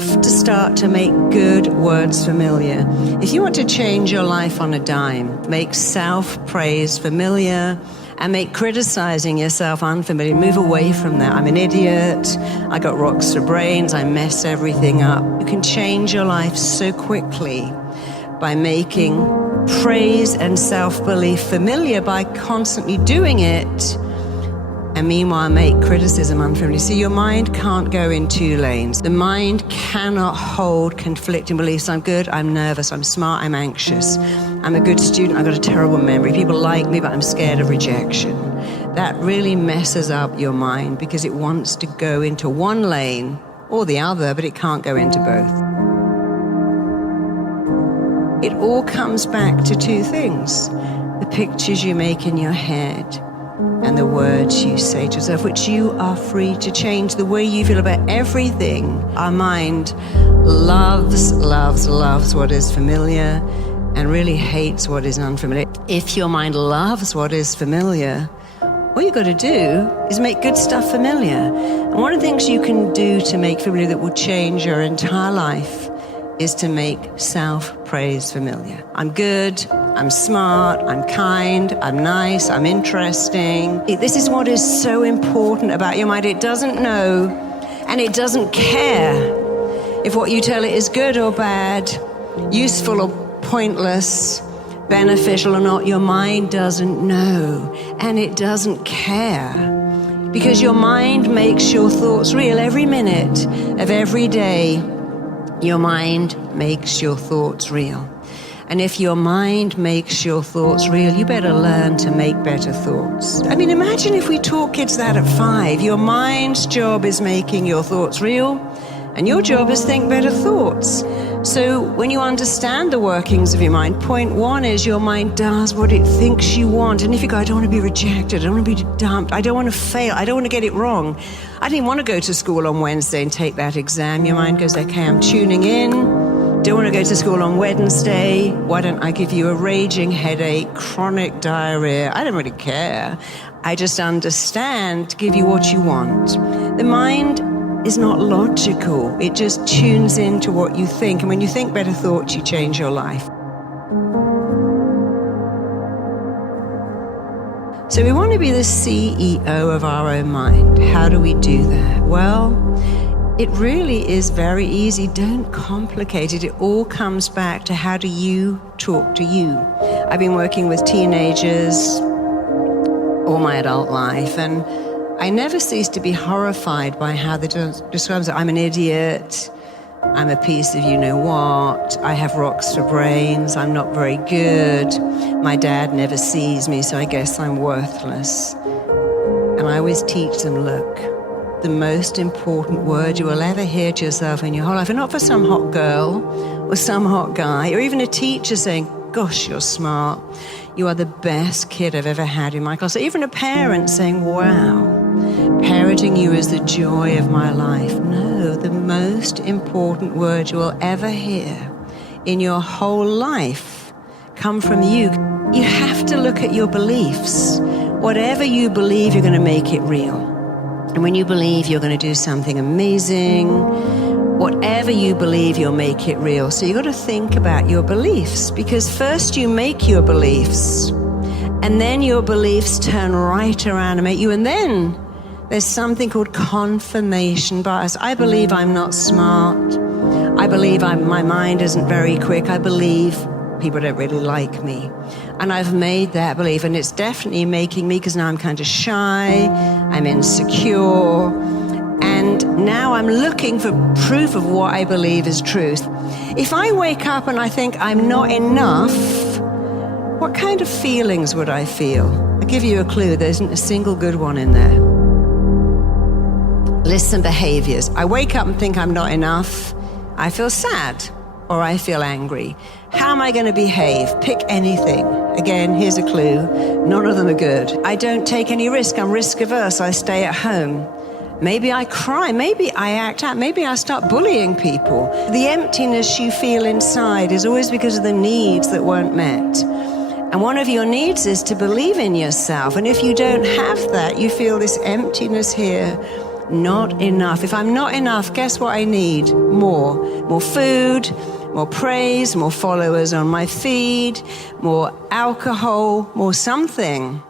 have to start to make good words familiar. If you want to change your life on a dime, make self-praise familiar and make criticizing yourself unfamiliar. Move away from that. I'm an idiot. I got rocks for brains. I mess everything up. You can change your life so quickly by making praise and self-belief familiar by constantly doing it, and meanwhile make criticism unfamiliar. See, your mind can't go in two lanes. The mind cannot hold conflicting beliefs. I'm good, I'm nervous, I'm smart, I'm anxious. I'm a good student, I've got a terrible memory. People like me, but I'm scared of rejection. That really messes up your mind because it wants to go into one lane or the other, but it can't go into both. It all comes back to two things: the pictures you make in your head and the words you say to yourself, which you are free to change. The way you feel about everything. Our mind loves what is familiar and really hates what is unfamiliar. If your mind loves what is familiar, all you've got to do is make good stuff familiar. And one of the things you can do to make familiar that will change your entire life is to make self-praise familiar. I'm good, I'm smart, I'm kind, I'm nice, I'm interesting. This is what is so important about your mind. It doesn't know and it doesn't care if what you tell it is good or bad, useful or pointless, beneficial or not. Your mind doesn't know and it doesn't care, because your mind makes your thoughts real every minute of every day. Your mind makes your thoughts real. And if your mind makes your thoughts real, you better learn to make better thoughts. I mean, imagine if we taught kids that at 5. Your mind's job is making your thoughts real, and your job is think better thoughts. So when you understand the workings of your mind, point 1 is your mind does what it thinks you want. And if you go, I don't want to be rejected, I don't want to be dumped, I don't want to fail, I don't want to get it wrong, I didn't want to go to school on Wednesday and take that exam. Your mind goes, okay, I'm tuning in. Don't want to go to school on Wednesday. Why don't I give you a raging headache, chronic diarrhea? I don't really care. I just understand to give you what you want. The mind is not logical. It just tunes into what you think. And when you think better thoughts, you change your life. So we want to be the CEO of our own mind. How do we do that? Well, it really is very easy. Don't complicate it. It all comes back to how do you talk to you. I've been working with teenagers all my adult life, and I never cease to be horrified by how they describe it. I'm an idiot, I'm a piece of you-know-what, I have rocks for brains, I'm not very good, my dad never sees me, so I guess I'm worthless. And I always teach them, look, the most important word you will ever hear to yourself in your whole life, and not for some hot girl or some hot guy, or even a teacher saying, gosh, you're smart, you are the best kid I've ever had in my class, or even a parent saying, wow, parenting you is the joy of my life. No, the most important word you will ever hear in your whole life come from you. You have to look at your beliefs. Whatever you believe, you're going to make it real. And when you believe you're going to do something amazing, whatever you believe, you'll make it real. So you've got to think about your beliefs, because first you make your beliefs, and then your beliefs turn right around and make you, and then there's something called confirmation bias. I believe I'm not smart. I believe my mind isn't very quick. I believe people don't really like me. And I've made that belief, and it's definitely making me, because now I'm kind of shy, I'm insecure, and now I'm looking for proof of what I believe is truth. If I wake up and I think I'm not enough, what kind of feelings would I feel? I'll give you a clue. There isn't a single good one in there. Listen, behaviors. I wake up and think I'm not enough. I feel sad or I feel angry. How am I going to behave? Pick anything. Again, here's a clue. None of them are good. I don't take any risk. I'm risk averse. I stay at home. Maybe I cry. Maybe I act out. Maybe I start bullying people. The emptiness you feel inside is always because of the needs that weren't met. And one of your needs is to believe in yourself. And if you don't have that, you feel this emptiness here not enough. If I'm not enough, guess what I need? More. More food, more praise, more followers on my feed, more alcohol, more something.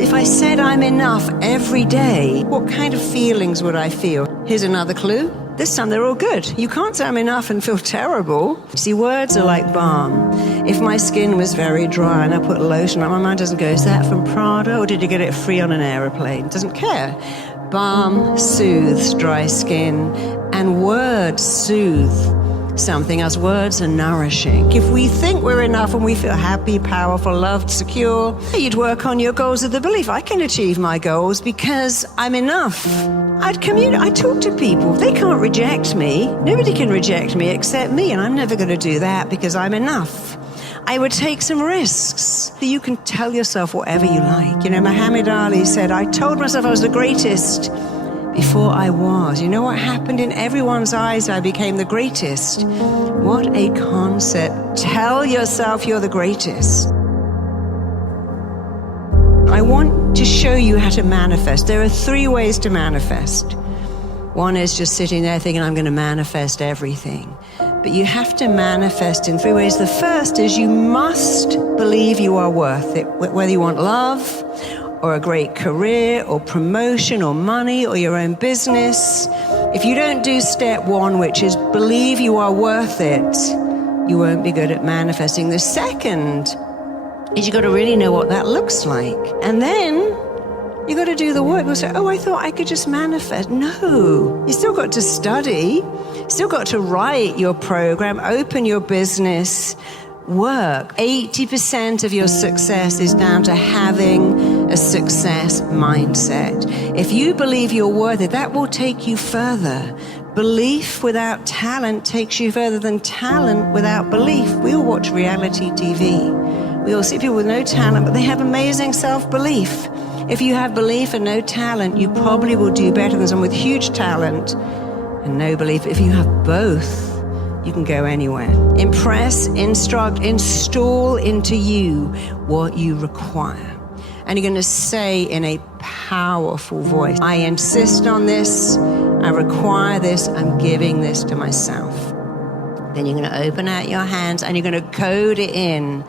If I said I'm enough every day, what kind of feelings would I feel? Here's another clue. This time they're all good. You can't say I'm enough and feel terrible. See, words are like balm. If my skin was very dry and I put lotion on, my mind doesn't go, is that from Prada or did you get it free on an aeroplane? Doesn't care. Balm soothes dry skin and words soothe something else. Words are nourishing. If we think we're enough and we feel happy, powerful, loved, secure, you'd work on your goals with the belief, I can achieve my goals because I'm enough. I'd talk to people. They can't reject me. Nobody can reject me except me, and I'm never going to do that because I'm enough. I would take some risks. You can tell yourself whatever you like. You know, Muhammad Ali said, I told myself I was the greatest before I was. You know what happened? In everyone's eyes, I became the greatest. What a concept. Tell yourself you're the greatest. I want to show you how to manifest. There are 3 ways to manifest. One is just sitting there thinking, I'm going to manifest everything. But you have to manifest in 3 ways. The first is you must believe you are worth it, whether you want love, or a great career, or promotion, or money, or your own business. If you don't do step 1, which is believe you are worth it, you won't be good at manifesting. The second is you've got to really know what that looks like. And then you've got to do the work. You'll say, oh, I thought I could just manifest. No, you still got to study, still got to write your program, open your business, work. 80% of your success is down to having a success mindset. If you believe you're worth it, that will take you further. Belief without talent takes you further than talent without belief. We all watch reality TV. We all see people with no talent, but they have amazing self-belief. If you have belief and no talent, you probably will do better than someone with huge talent and no belief. If you have both, you can go anywhere. Impress, instruct, install into you what you require. And you're going to say in a powerful voice, I insist on this, I require this, I'm giving this to myself. Then you're going to open out your hands and you're going to code it in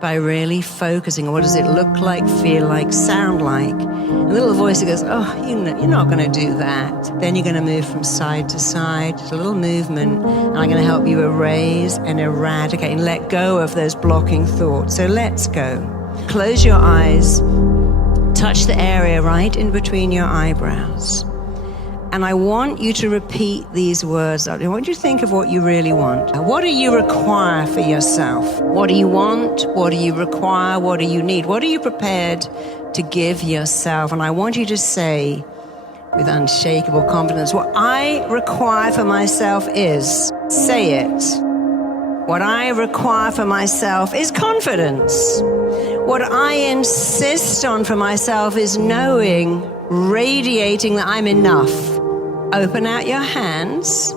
by really focusing on what does it look like, feel like, sound like. And the little voice that goes, oh, you're not going to do that. Then you're going to move from side to side, just a little movement, and I'm going to help you erase and eradicate and let go of those blocking thoughts. So let's go. Close your eyes, touch the area right in between your eyebrows. And I want you to repeat these words. I want you to think of what you really want. What do you require for yourself? What do you want? What do you require? What do you need? What are you prepared to give yourself? And I want you to say with unshakable confidence, what I require for myself is, say it. What I require for myself is confidence. What I insist on for myself is knowing, radiating that I'm enough. Open out your hands,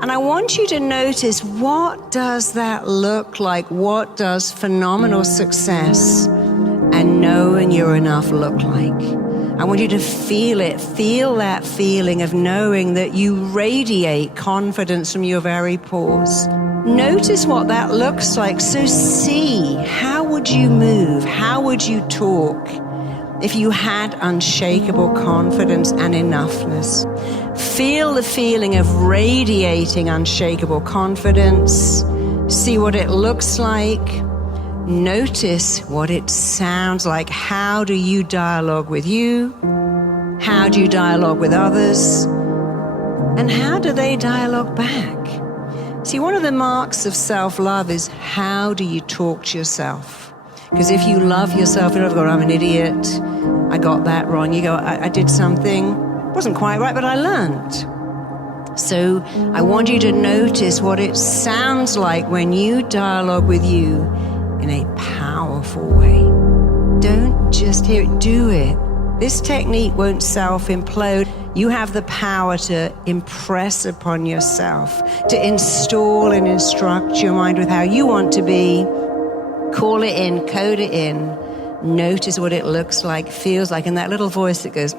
and I want you to notice, what does that look like? What does phenomenal success and knowing you're enough look like? I want you to feel it. Feel that feeling of knowing that you radiate confidence from your very pores. Notice what that looks like. So see, how would you move? How would you talk if you had unshakable confidence and enoughness? Feel the feeling of radiating unshakable confidence. See what it looks like. Notice what it sounds like. How do you dialogue with you? How do you dialogue with others? And how do they dialogue back? See, one of the marks of self-love is, how do you talk to yourself? Because if you love yourself, you don't go, I'm an idiot, I got that wrong. You go, I did something, wasn't quite right, but I learned. So I want you to notice what it sounds like when you dialogue with you in a powerful way. Don't just hear it, do it. This technique won't self-implode. You have the power to impress upon yourself, to install and instruct your mind with how you want to be. Call it in, code it in. Notice what it looks like, feels like, and that little voice that goes,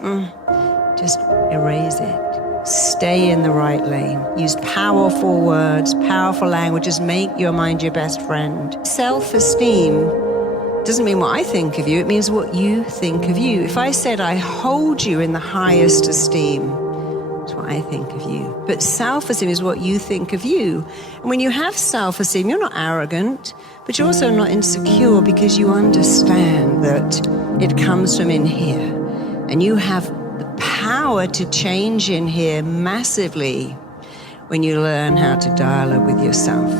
Just erase it. Stay in the right lane. Use powerful words, powerful languages. Make your mind your best friend. Self-esteem doesn't mean what I think of you. It means what you think of you. If I said I hold you in the highest esteem, that's what I think of you. But self-esteem is what you think of you. And when you have self-esteem, you're not arrogant, but you're also not insecure, because you understand that it comes from in here. And you have the power to change in here massively when you learn how to dialogue with yourself.